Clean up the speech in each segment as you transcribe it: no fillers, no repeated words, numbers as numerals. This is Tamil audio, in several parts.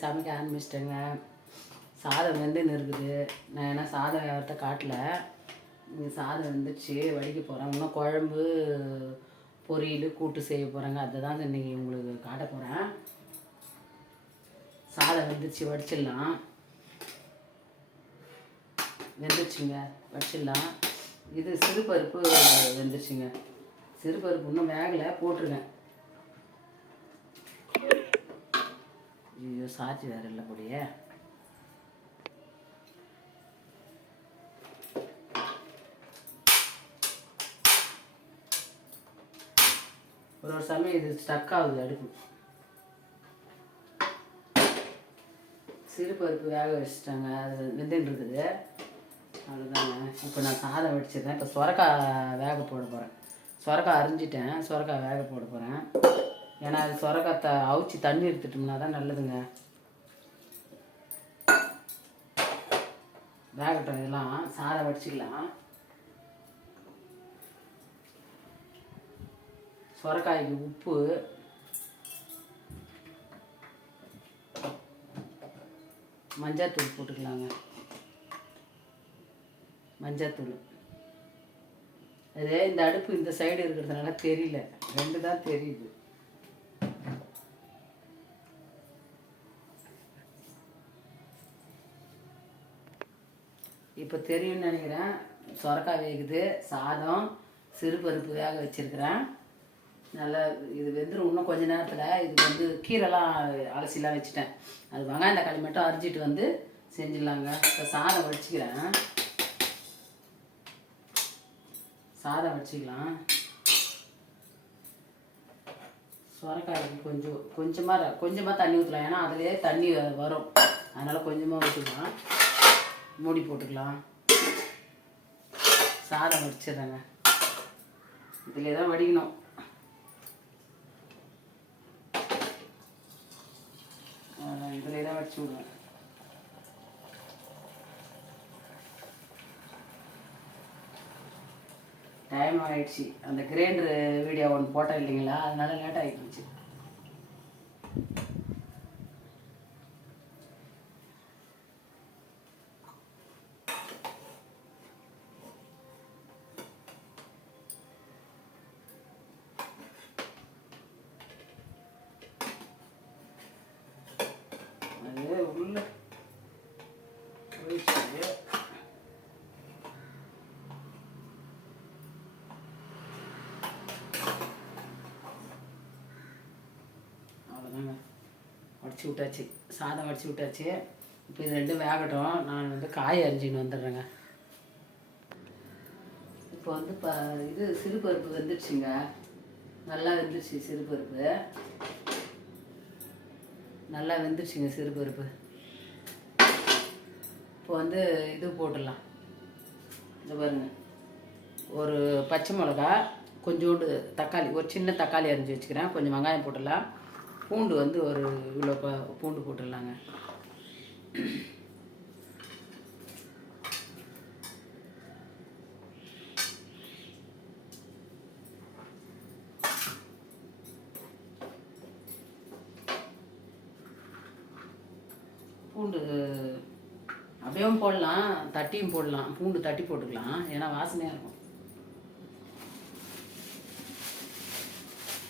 சமைக்க ஆரம்பிச்சிட்டேங்க. சாதம் வெந்துன்னு இருக்குது. நான் ஏன்னா சாதம் வேகிறத காட்டல. இங்கே சாதம் வெந்துச்சு, வடிக்க போகிறேன். இன்னும் குழம்பு, பொரியல், கூட்டு செய்ய போகிறேங்க. அதை தான் இன்றைக்கி உங்களுக்கு காட்ட போகிறேன். சாதம் வெந்துச்சு, வடிச்சிடலாம். வெந்துச்சுங்க, வடிச்சிடலாம். இது சிறுபருப்பு வெந்துச்சுங்க. சிறுபருப்பு இன்னும் வேகலை, போட்டுருங்க. ஐயோ, சாச்சி வேறு இல்லை பொடியே. ஒரு சமயம் இது ஸ்டக் ஆகுது அடுப்பு. சிறுபருப்பு வேக வச்சுட்டாங்க, அது வெந்துட்டு இருக்குது. அவ்வளோதாங்க. இப்போ நான் சாதம் வடிச்சிடுறேன். இப்போ சொரக்காய் வேக போட போகிறேன். சொரக்காய் அரிஞ்சிட்டேன், சொரக்காய் வேக போட போகிறேன். ஏன்னா அது சொரக்காத்தை அவிச்சி தண்ணி எடுத்துட்டோம்னா தான் நல்லதுங்க. வேகட்டும், இதெல்லாம் சாதம் வடிச்சிக்கலாம். சொரக்காய்க்கு உப்பு, மஞ்சத்தூள் போட்டுக்கலாங்க. மஞ்சத்தூள் அது இந்த அடுப்பு இந்த சைடு இருக்கிறதுனால தெரியல, ரெண்டு தான் தெரியுது. இப்போ தெரியும்னு நினைக்கிறேன். சொரக்காய் வேகுது, சாதம், சிறுபருப்பு வேக வச்சுருக்கிறேன். நல்லா இது வெந்துடும் இன்னும் கொஞ்ச நேரத்தில். இது கீரைலாம் அலசிலாம் வச்சுட்டேன். அது வெங்காயம் தக்காளி மட்டும் அரிஞ்சிட்டு செஞ்சிடலாங்க. இப்போ சாதம் வடிச்சிக்கிறேன். சாதம் வடிச்சிக்கலாம். சொரக்காய்க்கு கொஞ்சமாக தண்ணி ஊற்றலாம். ஏன்னா அதிலே தண்ணி வரும், அதனால் கொஞ்சமாக ஊற்றிக்கலாம். மூடி போட்டுக்கலாம். சாதம் வடிச்சிடுறேங்க. இதிலே தான் வடிக்கணும். இதிலே தான் வடிச்சு விடுவேன். டைம் ஆகிடுச்சு. அந்த கிரைண்டரு வீடியோ ஒன்று போட்டேன் இல்லைங்களா, அதனால லேட் ஆகிடுச்சு. அது உள்ள போயிடுச்சு. வடிச்சு விட்டாச்சு, சாதம் வடிச்சு விட்டாச்சு. இப்போ இது ரெண்டும் வேகட்டும். நான் காய் அரிஞ்சின்னு வந்துடுறேங்க. இப்போ இது சிறுபருப்பு வெந்துடுச்சுங்க. நல்லா வெந்துடுச்சு சிறுபருப்பு. நல்லா வெந்துடுச்சுங்க சிறுபருப்பு. இப்போ இது போட்டுடலாம். இந்த பாருங்க, ஒரு பச்சை மிளகா, கொஞ்சோண்டு தக்காளி, ஒரு சின்ன தக்காளி அரிஞ்சு வச்சுக்கிறேன். கொஞ்சம் வெங்காயம் போட்டுடலாம். பூண்டு ஒரு இவ்வளோ பூண்டு போட்டுடலாங்க. பூண்டு அப்படியும் போடலாம், தட்டியும் போடலாம். பூண்டு தட்டி போட்டுக்கலாம், ஏன்னா வாசனையாக இருக்கும்.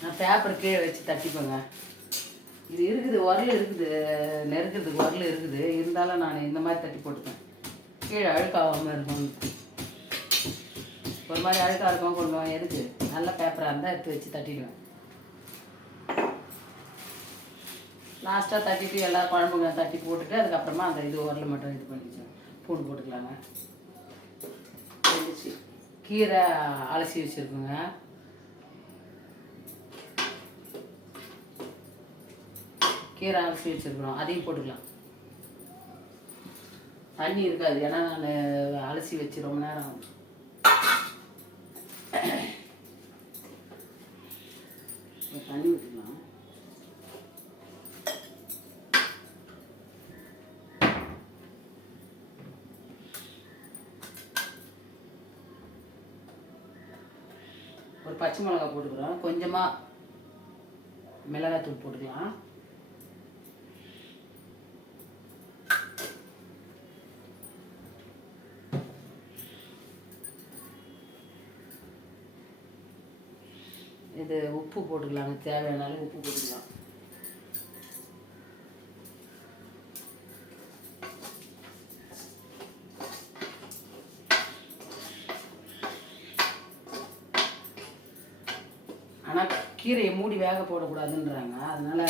நான் பேப்பர் கீழே வச்சு தட்டிப்பேங்க. இது இருக்குது, உரல் இருக்குது, நெருக்கிறதுக்கு உரல் இருக்குது. இருந்தாலும் நான் இந்த மாதிரி தட்டி போட்டுப்பேன். கீழே அழுக்காகாமல் இருக்கும். ஒரு மாதிரி அழுக்காக இருக்கும் கொள்ளுவேன். எதுக்கு? நல்ல பேப்பராக இருந்தால் எடுத்து வச்சு தட்டிடுவேன். லாஸ்ட்டாக தட்டிட்டு எல்லா குழம்புங்க தட்டி போட்டுட்டு அதுக்கப்புறமா அந்த இது உரல் மட்டும் இது பண்ணிச்சேன். பூண்டு போட்டுக்கலாங்க. கீரை அலசி வச்சுருக்குங்க. கீரை அலசி வச்சுருக்குறோம், அதையும் போட்டுக்கலாம். தண்ணி இருக்காது, ஏன்னா நான் அலசி வச்சு ரொம்ப நேரம் ஆகும். தண்ணி ஊற்றிக்கலாம். ஒரு பச்சை மிளகாய் போட்டுக்கிறோம். கொஞ்சமாக மிளகாய் தூள் போட்டுக்கலாம். இது உப்பு போட்டுக்கலாங்க, தேவையான அளவு உப்பு போட்டுக்கலாம். ஆனால் கீரையை மூடி வேக போடக்கூடாதுன்றாங்க, அதனால்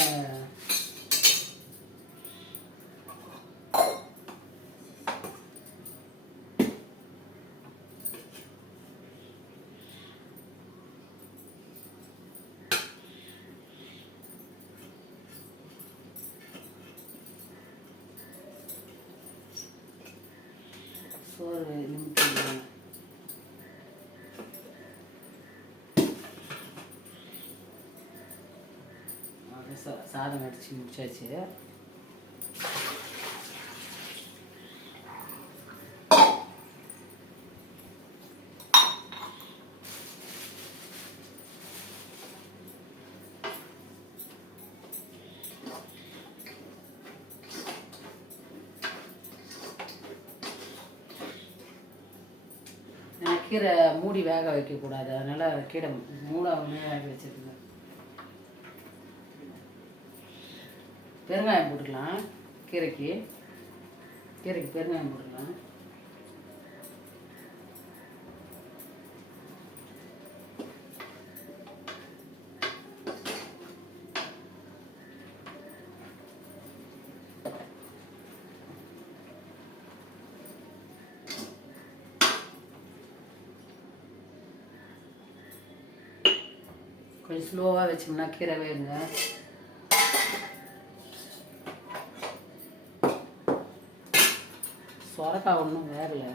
சோறு நிமித்திடுவேன். சாதம் அடித்து முடிச்சாச்சு. கீரை மூடி வேக வைக்கக்கூடாது, அதனால் கீரை மூடாமே வேக வச்சுருக்கேன். பெருங்காயம் போட்டுக்கலாம், கீரைக்கு பெருங்காயம் போட்டுக்கலாம். கொஞ்சம் ஸ்லோவாக வச்சோம்னா கீரை வேகுங்க. சொரக்காய் ஒன்றும் வேகலை.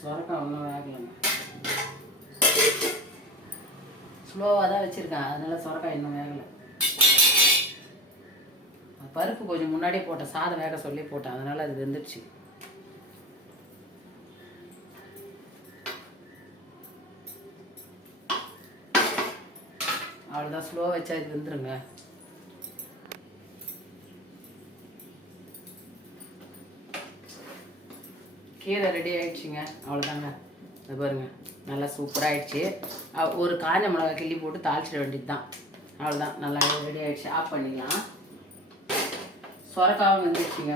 சொரக்காய் ஒன்றும் வேகலைங்க, ஸ்லோவாக தான் வச்சுருக்கேன், அதனால் சொரக்காய் இன்னும் வேகலை. பருப்பு கொஞ்சம் முன்னாடியே போட்டேன், சாதம் வேக சொல்லி போட்டேன், அதனால் அது வெந்துடுச்சு. அவ்வளோதான், ஸ்லோவாக வச்சா இது வெந்துருங்க. கீரை ரெடி ஆகிடுச்சிங்க, அவ்வளோதாங்க. அது பாருங்கள், நல்லா சூப்பராக ஆகிடுச்சு. ஒரு காஞ்ச மிளகா கிள்ளி போட்டு தாளிச்சிட வேண்டியது தான், அவ்வளோதான். நல்லா ரெடி ஆகிடுச்சு, ஆஃப் பண்ணிக்கலாம். சொரக்காவும் வெந்துடுச்சுங்க,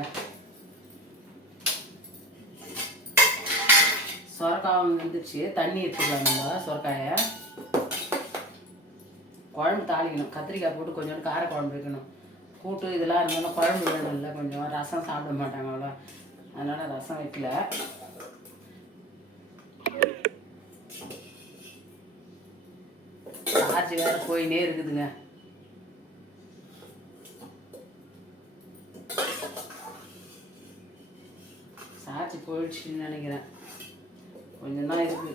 சொரக்காவும் வெந்துடுச்சு. தண்ணி எடுத்துக்கலாம் நம்ம. சொரக்காயை குழம்பு தாளிக்கணும், கத்திரிக்காய் போட்டு கொஞ்சோண்டு கார குழம்பு வைக்கணும். கூட்டு இதெல்லாம் இருந்தாலும் குழம்பு வேணும் இல்லை, கொஞ்சம் ரசம் சாப்பிட மாட்டாங்க அவ்வளோ, அதனால் ரசம் வைக்கல. சார்ஜ் வேறு போயினே இருக்குதுங்க. சார்ஜ் போயிடுச்சுன்னு நினைக்கிறேன், கொஞ்சம் தான் இருக்குது.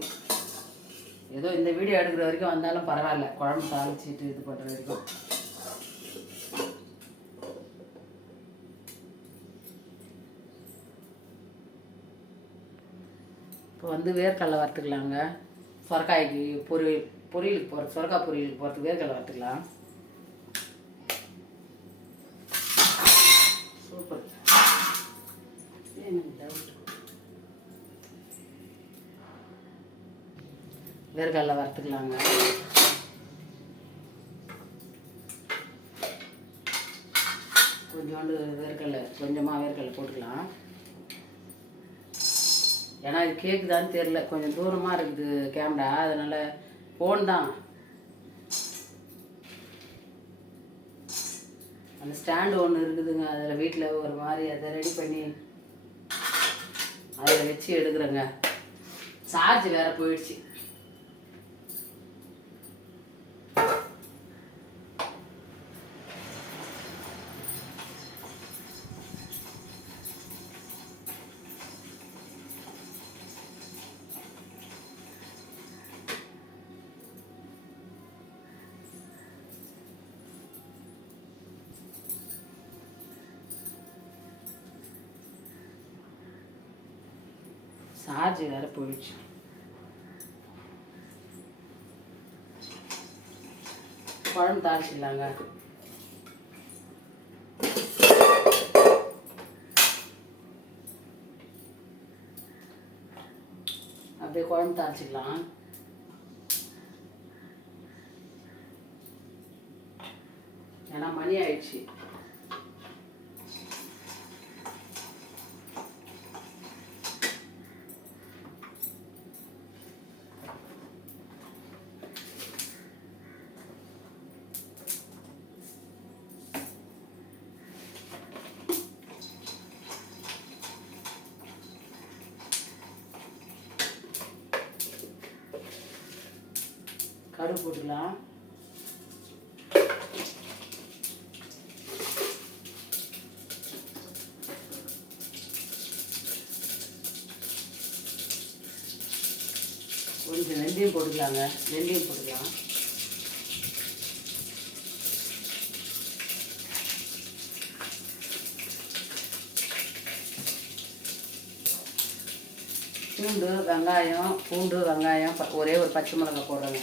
ஏதோ இந்த வீடியோ எடுக்கிற வரைக்கும் வந்தாலும் பரவாயில்ல, குழம்பு தாளிச்சிட்டு இது பண்ணுற வரைக்கும். இப்போ வந்து வேர்க்கடலை வறுத்துக்கலாங்க. சொரக்காய்க்கு பொரியலுக்கு போகிறது, சொரக்காய் பொரியலுக்கு போகிறதுக்கு வேர்க்கடலை வறுத்துக்கலாம். சூப்பர். வேர்க்கடலை வறுத்துக்கலாங்க. கொஞ்சோண்டு வேர்க்கடலை, கொஞ்சமாக வேர்க்கடலை போட்டுக்கலாம். ஏன்னா இது கேட்குதான்னு தெரில, கொஞ்சம் தூரமாக இருக்குது கேமரா, அதனால் ஃபோன் தான். அந்த ஸ்டாண்டு ஒன்று இருக்குதுங்க, அதில் வீட்டில் ஒரு மாதிரி அதை ரெடி பண்ணி அதில் வச்சு எடுக்கிறேங்க. சார்ஜ் வேறு போயிடுச்சு. சார்ஜ் வேறு போயிடுச்சு. குழம்பு தாளிச்சிடலாங்க. அப்படியே குழம்பு தாளிச்சிக்கலாம். ஏன்னா மணி ஆயிடுச்சு. கடுகு போட்டுக்கலாம். கொஞ்சம் வெந்தயம் போட்டுக்கலாங்க. வெந்தயம் போட்டுக்கலாம். பூண்டு வெங்காயம் ஒரே ஒரு பச்சை மிளகாய் போடுறேங்க.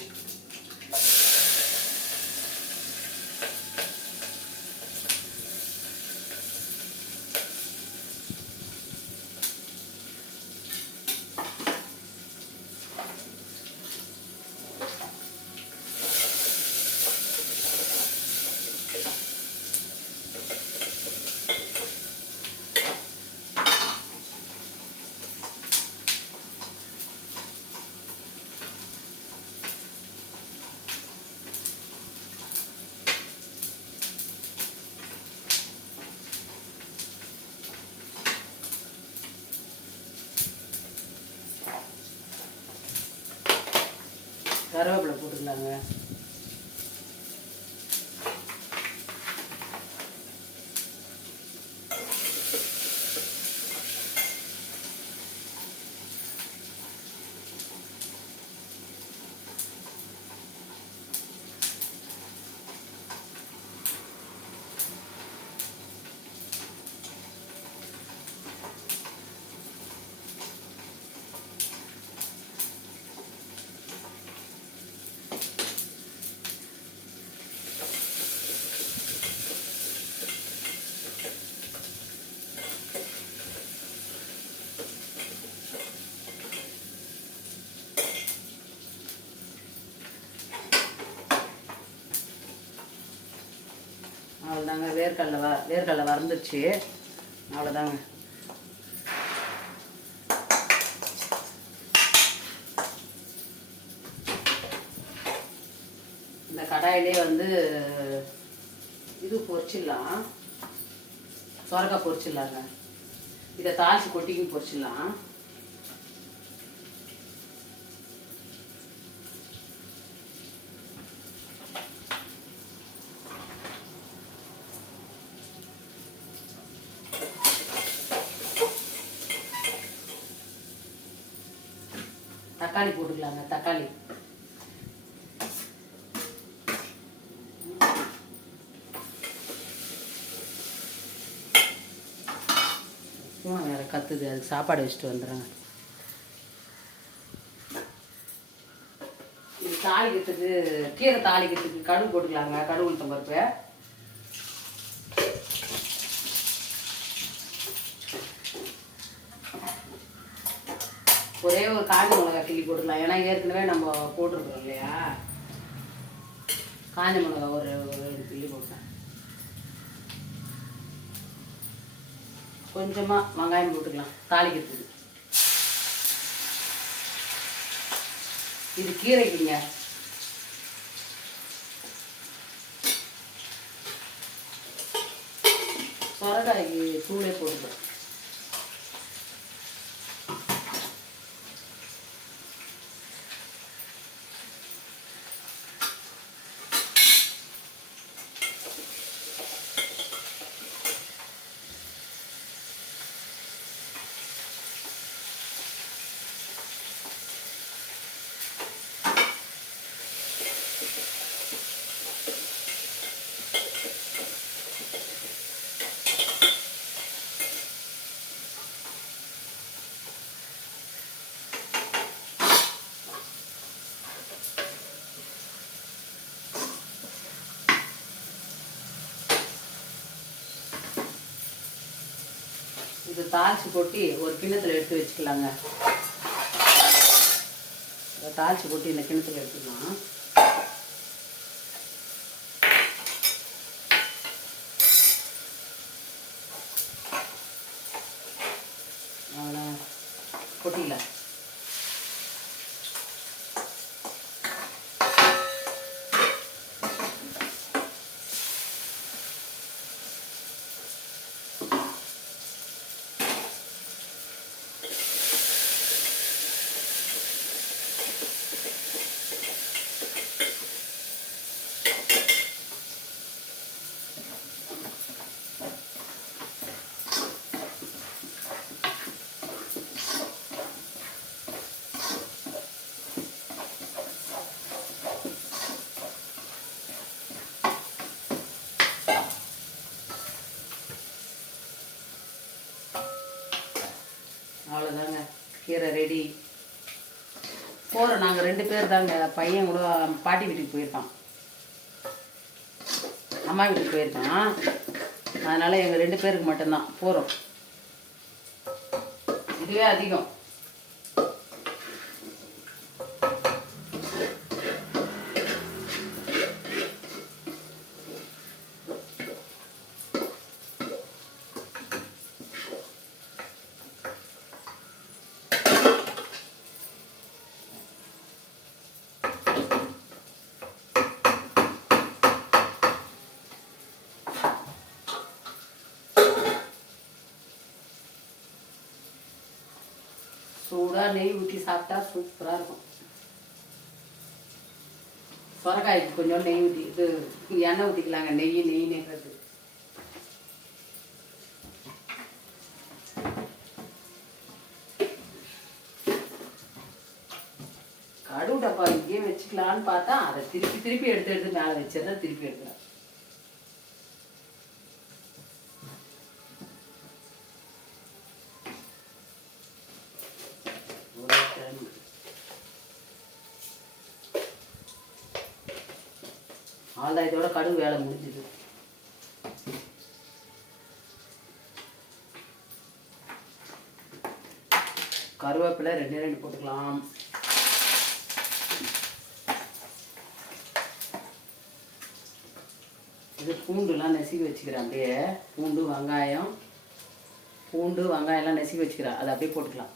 கருவேப்பிலை போட்டுக்கலாங்க. அவ்வளோதாங்க. வேர்க்கடலை வறந்துருச்சு. அவ்வளோதாங்க. இந்த கடாயிலே வந்து இது பொரிச்சிடலாம். சொரக்காய் பொரிச்சிடலாங்க. இதை தாளிச்சு கொட்டிக்கும் பொரிச்சிடலாம். தக்காளி போட்டுக்கலாங்க. தக்காளி பூனை வேறு கத்துது. அதுக்கு சாப்பாடு வச்சுட்டு வந்துடுறேங்க. இது தாளிக்கிறதுக்கு கீரை தாளிக்கிறதுக்கு கடுகு போட்டுக்கலாங்க. கடுகு உளுத்தம் பருப்பு ஒரே ஒரு காஞ்ச மிளகாய் கிள்ளி போட்டுக்கலாம். ஏன்னா ஏற்கனவே நம்ம போட்டிருக்கிறோம் இல்லையா. காஞ்ச மிளகாய் ஒரு 2 கிள்ளி போட்டேன். கொஞ்சமாக வெங்காயம் போட்டுக்கலாம் தாளிக்கிறதுக்கு. இது கீரைக்குங்க. சொரக்காய்க்கு தூளே போட்டுக்கலாம். இது தாளித்து கொட்டி ஒரு கிண்ணத்தில் எடுத்து வச்சுக்கலாங்க. தாளித்து கொட்டி இந்த கிண்ணத்தில் எடுத்துக்கலாம். அவ்வளோ கொட்டிக்கலாம். அவ்வளோதாங்க, கீரை ரெடி. போகிறோம் நாங்கள் 2 பேர் தாங்க. பையன் கூட பாட்டி வீட்டுக்கு போயிருக்கான், அம்மா வீட்டுக்கு போயிருக்கான். அதனால் எங்கள் 2 பேருக்கு மட்டும்தான் போகிறோம். இதுவே அதிகம். சூடாக நெய் ஊற்றி சாப்பிட்டா சூப்பராக இருக்கும். சொரக்காய்க்கு கொஞ்சம் நெய் ஊற்றி இது எண்ணெய் ஊற்றிக்கலாங்க. நெய் நேர்றது. கடுகு டப்பா இங்கேயே வச்சுக்கலான்னு பார்த்தா அதை திருப்பி எடுத்து மேலே வச்சதை திருப்பி எடுக்கலாம். அவ்வளோதான், இதோட கடுகு வேலை முடிஞ்சுது. கருவேப்பிலை 2 போட்டுக்கலாம். இது பூண்டுலாம் நசுக்கி வச்சுக்கிறேன். அப்படியே பூண்டு வெங்காயம்லாம் நசுக்கி வச்சுக்கிறேன். அதை அப்படியே போட்டுக்கலாம்.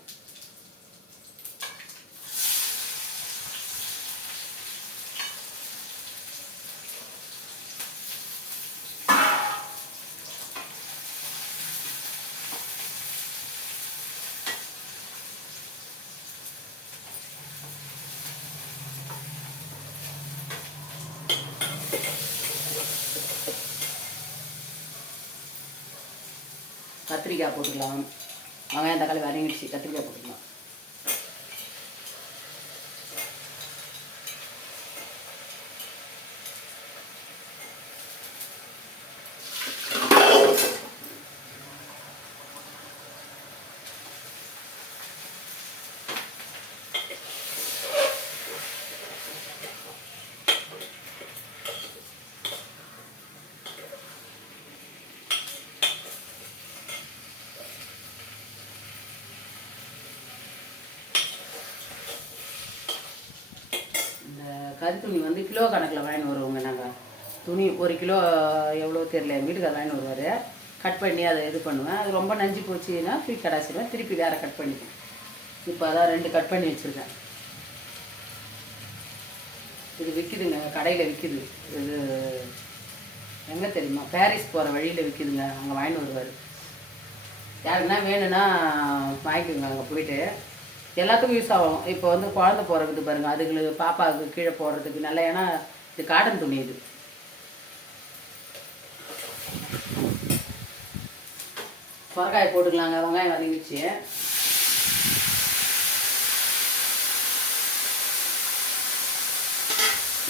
கத்திரிக்காய் போட்டுக்கலாம். வெங்காயம் தக்காளி வதங்கிடுச்சு, கத்திரிக்காய் போட்டுக்கலாம். கறி துணி வந்து கிலோ கணக்கில் வாங்கிட்டு வருவோங்க. நாங்கள் துணி 1 கிலோ எவ்வளோ தெரியல, எங்கள் வீட்டுக்காரர் வாங்கிட்டு வருவார். கட் பண்ணி அதை இது பண்ணுவேன். அது ரொம்ப நஞ்சு போச்சுன்னா தூக்கி கடாச்சிடுவேன், திருப்பி வேறு கட் பண்ணிப்பேன். இப்போ அதான் 2 கட் பண்ணி வச்சுருக்கேன். இது விற்கிதுங்க, கடையில் விற்கிது. இது எங்கே தெரியுமா, பாரிஸ் போகிற வழியில் விற்கிதுங்க. அங்கே வாங்கிட்டு வருவார். யாருக்குன்னா வேணும்னா வாங்கிக்கோங்க. அங்கே போயிட்டு எல்லாத்துக்கும் யூஸ் ஆகும். இப்போ வந்து குழந்தை போகிறதுக்கு பாருங்கள், அதுங்களுக்கு பாப்பாவுக்கு கீழே போடுறதுக்கு நல்லா. ஏன்னா இது காட்டன் துணி. இது சொரக்காய் போட்டுக்கலாங்க. வெங்காயம் வதங்கிடுச்சு.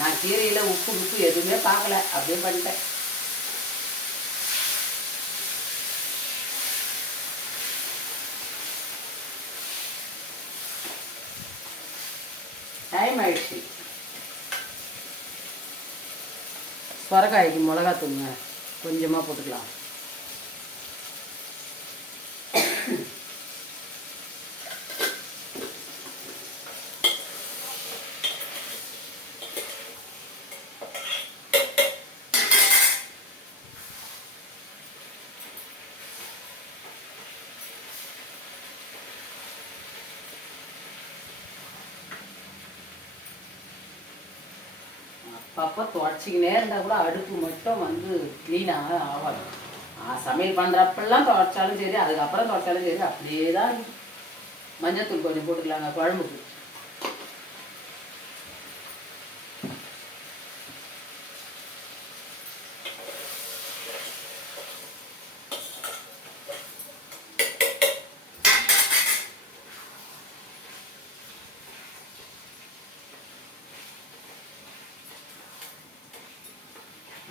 நான் கீரையில் உப்பு எதுவுமே பார்க்கல, அப்படியே பண்ணிட்டேன். டைம் ஆயிடுச்சு. சொரக்காய்க்கு மிளகாத்தூளுங்க கொஞ்சமாக போட்டுக்கலாம். அப்போ துடைச்சிக்கினே இருந்தால் கூட அடுப்பு மட்டும் வந்து க்ளீனாக ஆகாது. சமையல் பண்ணுறப்பெல்லாம் துடைச்சாலும் சரி, அதுக்கப்புறம் துடைச்சாலும் சரி, அப்படியே தான். மஞ்சத்தூள் கொஞ்சம் போட்டுக்கலாங்க குழம்புக்கு.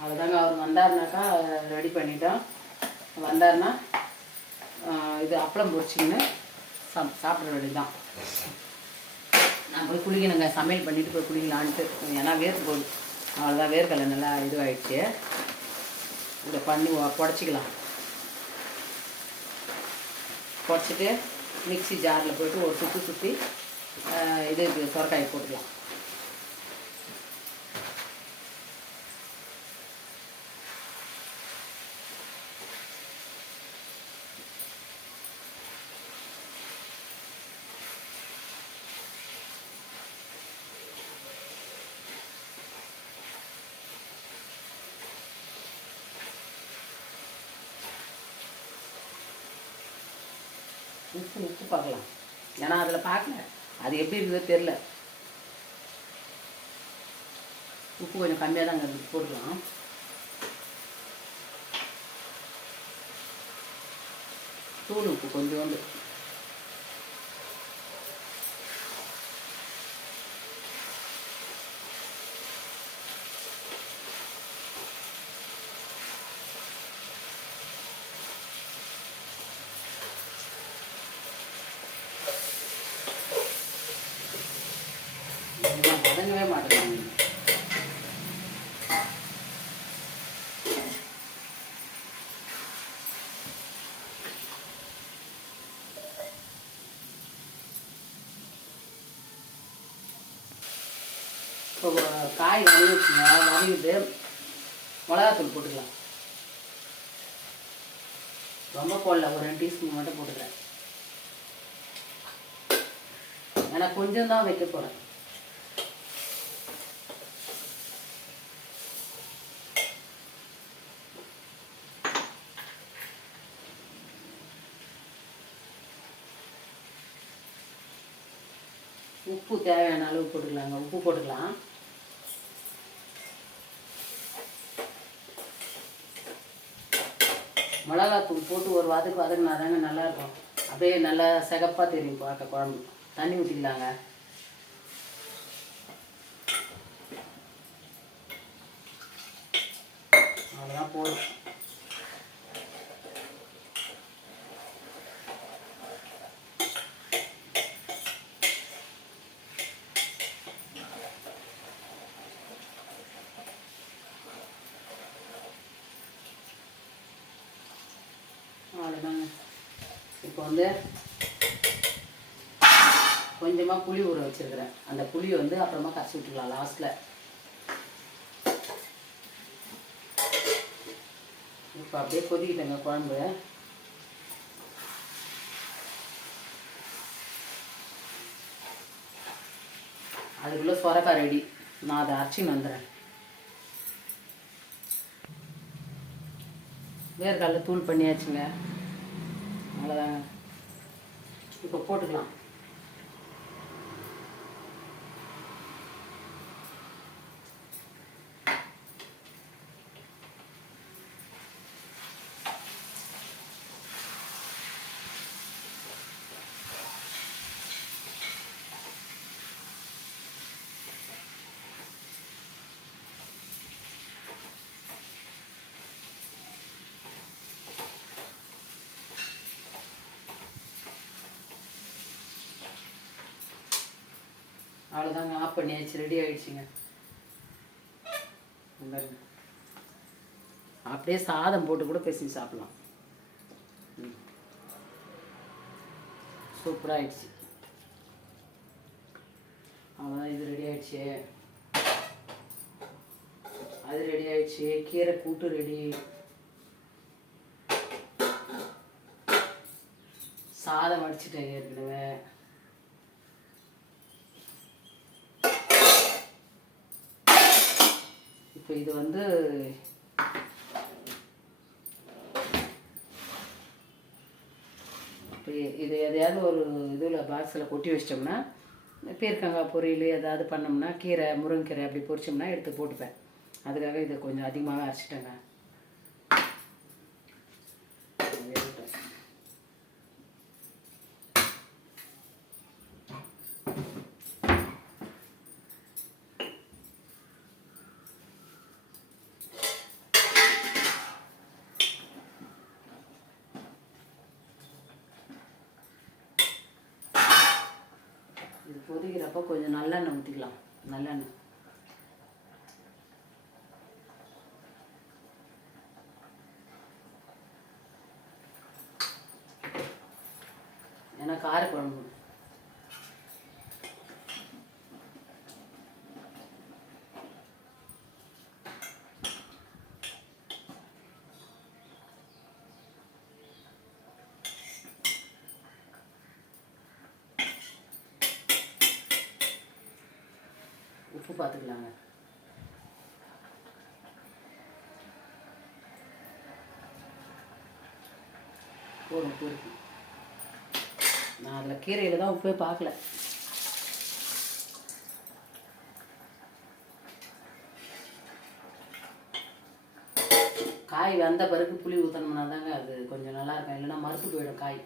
அவ்வளோதாங்க. அவர் வந்தாருனாக்கா ரெடி பண்ணிட்டோம். வந்தாருன்னா இது அப்பளம் பொரிச்சிங்கன்னு சாப்பிட வேண்டியது தான். நான் போய் குளிக்கணுங்க, சமையல் பண்ணிவிட்டு போய் குளிக்கலான்ட்டு. ஏன்னா வேர்த்து போகுது. அவ்வளோதான், வேர்க்கடலை நல்லா இதுவாகிடுச்சு. இதை பண்ணி புடச்சிக்கலாம். புடச்சிட்டு மிக்ஸி ஜாரில் போய்ட்டு ஒரு சுற்றி இது சொரக்காய் போட்டுக்கலாம். உப்பு பார்க்கலாம். ஏன்னா அதில் பார்க்கல, அது எப்படி இருக்குதோ தெரில. உப்பு கொஞ்சம் கம்மியாக தாங்க போட்டுக்கலாம். தூள் உப்பு கொஞ்சோண்டு. வதங்கவே மாட்டேங்கிறாங்க. இப்போ காய் வதங்கிட்டு மிளகாத்தூள் போட்டுக்கலாம். ரொம்ப போடல, ஒரு 2 டீஸ்பூன் மட்டும் போட்டுக்கிறேன். ஏன்னா கொஞ்சம் தான் வைக்க போகிறேன். உப்பு தேவையான அளவு போட்டுக்கலாங்க. உப்பு போட்டுக்கலாம். மிளகாத்தூள் போட்டு ஒரு வதக்குனா தாங்க நல்லாயிருக்கும். அப்படியே நல்லா சிகப்பாக தெரியும் பார்க்க குழம்பு. தண்ணி ஊற்றிக்கலாங்க. அவ்வளோதான் போதும். அவ்வளோதாங்க. இப்போ வந்து கொஞ்சமாக புளி ஊற வச்சுருக்கிறேன். அந்த புளியை வந்து அப்புறமா கரைச்சி விட்டுக்கலாம் லாஸ்ட்டில். இப்போ அப்படியே கொதிக்கிட்டேங்க குழம்பு. அதுக்குள்ளே சொரக்காய் ரெடி. நான் அதை அரைச்சின்னு வந்துடுறேன். வேர்க்கடலை தூள் பண்ணியாச்சுங்க. அவ்வளோதாங்க. இப்போ போட்டுக்கலாம். அவ்வளோதாங்க, ஆஃப் பண்ணியாச்சு. ரெடி ஆகிடுச்சிங்க. அப்படியே சாதம் போட்டு கூட பேசி சாப்பிடலாம். சூப்பராக ஆயிடுச்சு. அவ்வளோதான், இது ரெடி ஆயிடுச்சு. அது ரெடி ஆயிடுச்சு. கீரை கூட்டு ரெடி. சாதம் வடிச்சிட்டேன் ஏற்கனவே. இது வந்து இப்போ இது எதையாவது ஒரு இதில் பாக்ஸில் கொட்டி வச்சிட்டோம்னா பீர்க்கங்காய் பொரியல் ஏதாவது பண்ணோம்னா கீரை முருங்கைக்கீரை அப்படி பொரிச்சோம்னா எடுத்து போட்டுப்பேன். அதுக்காக இதை கொஞ்சம் அதிகமாகவே அரைச்சிட்டேங்க. இது கொதிக்கிறப்போ கொஞ்சம் நல்லெண்ணெய் ஊற்றிக்கலாம். நல்லெண்ணெய் ஏன்னா காரக்குழம்பு உப்பு பார்த்துக்கலாங்க. போதும் உப்பு இருக்கு. நான் அதில் கீரையில் தான் உப்பே பார்க்கல. காய் வந்த பிறகு புளி ஊற்றணும்னா தாங்க அது கொஞ்சம் நல்லா இருக்கும். இல்லைன்னா மறுத்து போயிடும் காய்.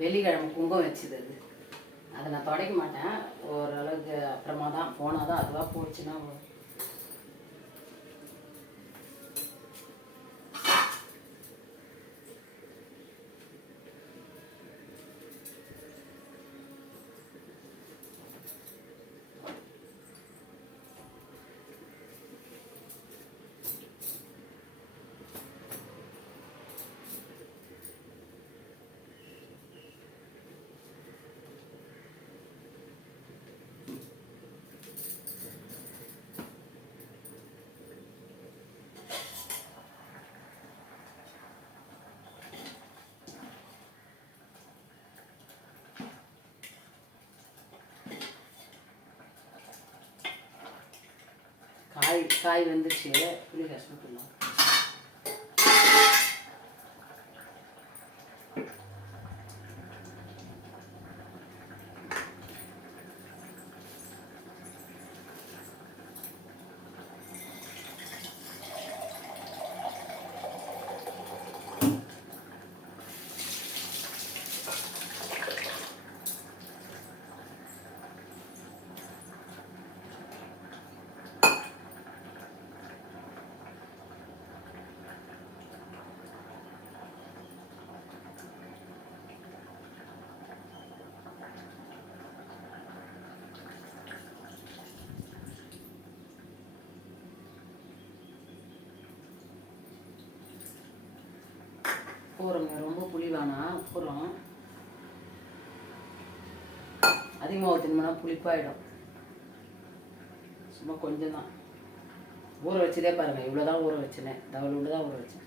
வெள்ளிக்கிழமை குங்கம் வச்சுது அது. அதை நான் துடைக்க மாட்டேன். ஓரளவுக்கு அப்புறமா தான் போனால் தான் அதுவாக போச்சுன்னா காய் வந்துச்சு. புளி கஷ்டப்படலாம். போகிறோங்க. ரொம்ப புளி வேணாம். போகிறோம் அதிகமாக ஊற்றினோம்னா புளிப்பாயிடும். சும்மா கொஞ்சம் தான் ஊற வச்சதே பாருங்கள். இவ்வளோ தான் ஊற வச்சினேன். தவளை தான் ஊற வச்சேன்.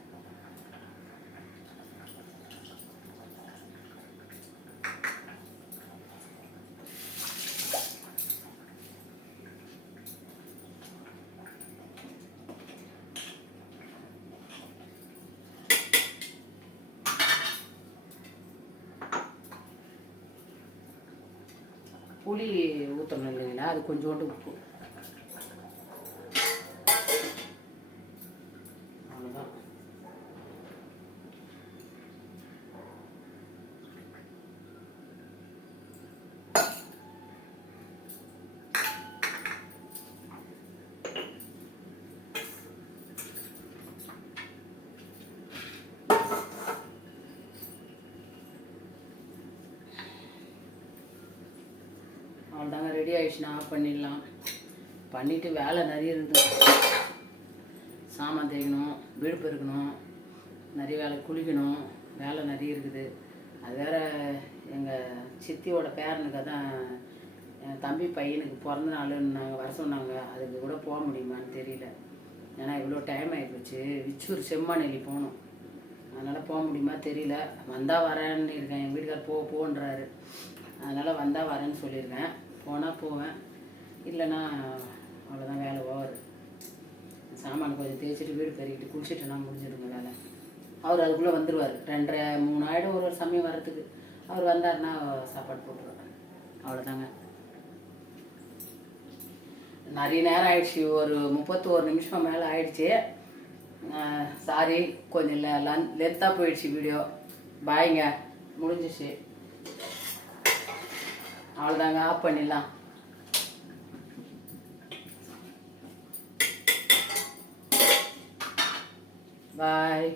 புளி ஊற்றணும் இல்லைங்களா, அது கொஞ்சோண்டு உப்பு. அவ்வளோதான். அவ்வளோதாங்க, ரெடி ஆகிடுச்சுன்னா ஆஃப் பண்ணிடலாம். பண்ணிவிட்டு வேலை நிறைய இருக்குது. சாமான் தேய்க்கணும், வீடு பெருக்கணும், நிறைய வேலை, குளிக்கணும், வேலை நிறைய இருக்குது. அது வேறு எங்கள் சித்தியோட பேரனுக்கு தான் என் தம்பி பையனுக்கு பிறந்த நாளுன்னு நாங்கள் வர சொன்னாங்க. அதுக்கு கூட போக முடியுமான்னு தெரியல. ஏன்னா இவ்வளோ டைம் ஆகிப்போச்சு. விச்சூர் செம்மாநெல்லி போகணும். அதனால் போக முடியுமா தெரியல. வந்தால் வரேன்னு இருக்கேன். எங்கள் வீட்டுக்கார் போன்றாரு. அதனால் வந்தால் வரேன்னு சொல்லியிருக்கேன். போனால் போவேன், இல்லைன்னா அவ்வளோதான், வேலை ஓவர். சாமான் கொஞ்சம் தேய்ச்சிட்டு வீடு பெருக்கிட்டு குளிச்சுட்டுனா முடிஞ்சிடுங்க வேலை. அவர் அதுக்குள்ளே வந்துடுவார். 2:30 3 ஆகிடும் ஒரு சமயம் வர்றதுக்கு. அவர் வந்தார்னா சாப்பாடு போட்டுருவார். அவ்வளோதாங்க. நிறைய நேரம் ஆயிடுச்சு, ஒரு 31 நிமிஷம் மேலே ஆயிடுச்சு. சாரி, கொஞ்சம் லென்த்தாக போயிடுச்சு வீடியோ. பாய்ங்க, முடிஞ்சிச்சு. அவ்வளோதாங்க, ஆஃப் பண்ணிடலாம். பாய்.